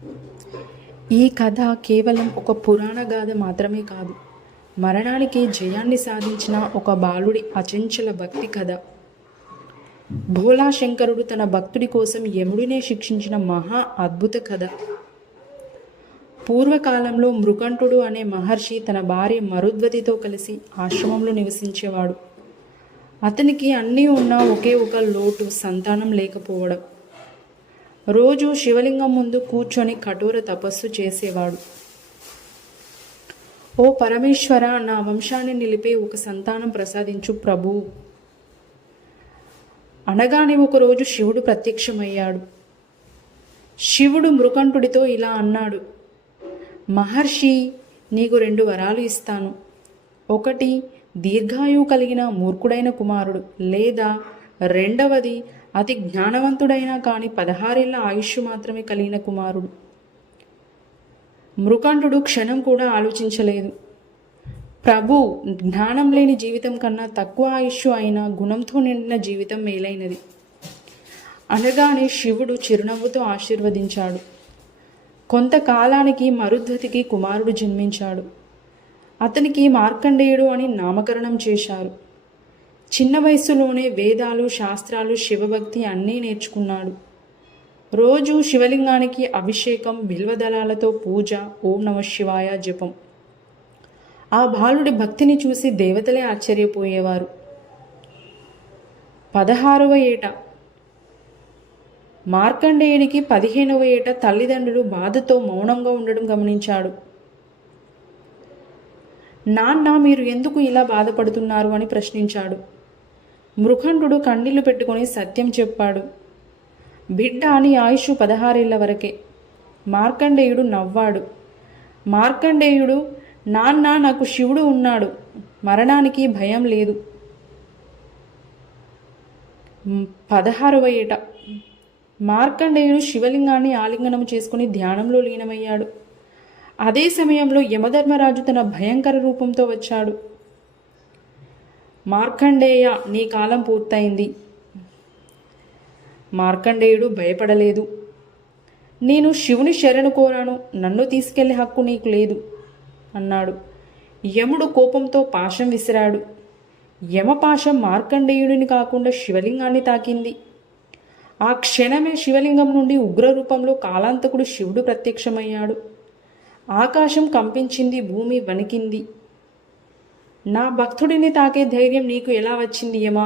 ఈ కథ కేవలం ఒక పురాణ గాథ మాత్రమే కాదు, మరణానికి జయాన్ని సాధించిన ఒక బాలుడి అచంచల భక్తి కథ. భోళాశంకరుడు తన భక్తుడి కోసం యముడినే శిక్షించిన మహా అద్భుత కథ. పూర్వకాలంలో మృకంఠుడు అనే మహర్షి తన భార్య మరుద్వతితో కలిసి ఆశ్రమంలో నివసించేవాడు. అతనికి అన్నీ ఉన్నా ఒకే ఒక లోటు, సంతానం లేకపోవడం. రోజు శివలింగం ముందు కూర్చొని కఠోర తపస్సు చేసేవాడు. ఓ పరమేశ్వర, నా వంశాన్ని నిలిపే ఒక సంతానం ప్రసాదించు ప్రభు. అనగానే ఒకరోజు శివుడు ప్రత్యక్షమయ్యాడు. శివుడు మృకంఠుడితో ఇలా అన్నాడు, మహర్షి, నీకు 2 వరాలు ఇస్తాను. ఒకటి, దీర్ఘాయువు కలిగిన మూర్ఖుడైన కుమారుడు, లేదా రెండవది అతి జ్ఞానవంతుడైనా కానీ 16 ఏళ్ల ఆయుష్ మాత్రమే కలిగిన కుమారుడు. మృకంఠుడు క్షణం కూడా ఆలోచించలేదు. ప్రభు, జ్ఞానం లేని జీవితం కన్నా తక్కువ ఆయుష్ అయిన గుణంతో నిండిన జీవితం మేలైనది. అనగానే శివుడు చిరునవ్వుతో ఆశీర్వదించాడు. కొంతకాలానికి మరుద్వతికి కుమారుడు జన్మించాడు. అతనికి మార్కండేయుడు అని నామకరణం చేశారు. చిన్న వయసులోనే వేదాలు, శాస్త్రాలు, శివభక్తి అన్నీ నేర్చుకున్నాడు. రోజు శివలింగానికి అభిషేకం, బిల్వదళాలతో పూజ, ఓం నమ శివాయ జపం. ఆ బాలుడి భక్తిని చూసి దేవతలే ఆశ్చర్యపోయేవారు. 16వ ఏట మార్కండేయుడికి 15వ ఏట తల్లిదండ్రులు బాధతో మౌనంగా ఉండడం గమనించాడు. నాన్న, మీరు ఎందుకు ఇలా బాధపడుతున్నారు అని ప్రశ్నించాడు. మృకంఠుడు కన్నీళ్లు పెట్టుకుని సత్యం చెప్పాడు. బిడ్డ, నీ ఆయుష్ 16 ఏళ్ల వరకే. మార్కండేయుడు నవ్వాడు. మార్కండేయుడు, నాన్న, నాకు శివుడు ఉన్నాడు, మరణానికి భయం లేదు. 16వ ఏట మార్కండేయుడు శివలింగాన్ని ఆలింగనం చేసుకుని ధ్యానంలో లీనమయ్యాడు. అదే సమయంలో యమధర్మరాజు తన భయంకర రూపంతో వచ్చాడు. మార్కండేయ, నీ కాలం పూర్తయింది. మార్కండేయుడు భయపడలేదు. నేను శివుని శరణు కోరాను, నన్ను తీసుకెళ్లే హక్కు నీకు లేదు అన్నాడు. యముడు కోపంతో పాశం విసిరాడు. యమపాశం మార్కండేయుడిని కాకుండా శివలింగాన్ని తాకింది. ఆ క్షణమే శివలింగం నుండి ఉగ్రరూపంలో కాలాంతకుడు శివుడు ప్రత్యక్షమయ్యాడు. ఆకాశం కంపించింది, భూమి వణికింది. నా భక్తుడిని తాకే ధైర్యం నీకు ఎలా వచ్చింది యమా?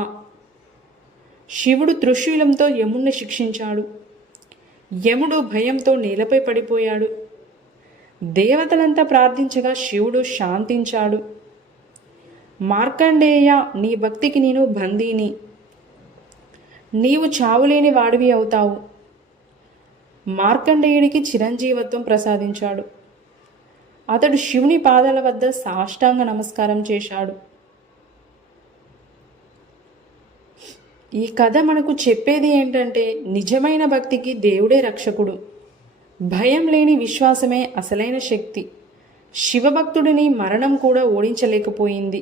శివుడు త్రిశూలంతో యముణ్ణి శిక్షించాడు. యముడు భయంతో నేలపై పడిపోయాడు. దేవతలంతా ప్రార్థించగా శివుడు శాంతించాడు. మార్కండేయ, నీ భక్తికి నేను బందీని. నీవు చావులేని వాడివి అవుతావు. మార్కండేయుడికి చిరంజీవత్వం ప్రసాదించాడు. అతడు శివుని పాదాల వద్ద సాష్టాంగ నమస్కారం చేశాడు. ఈ కథ మనకు చెప్పేది ఏంటంటే, నిజమైన భక్తికి దేవుడే రక్షకుడు. భయం లేని విశ్వాసమే అసలైన శక్తి. శివభక్తుడిని మరణం కూడా ఓడించలేకపోయింది.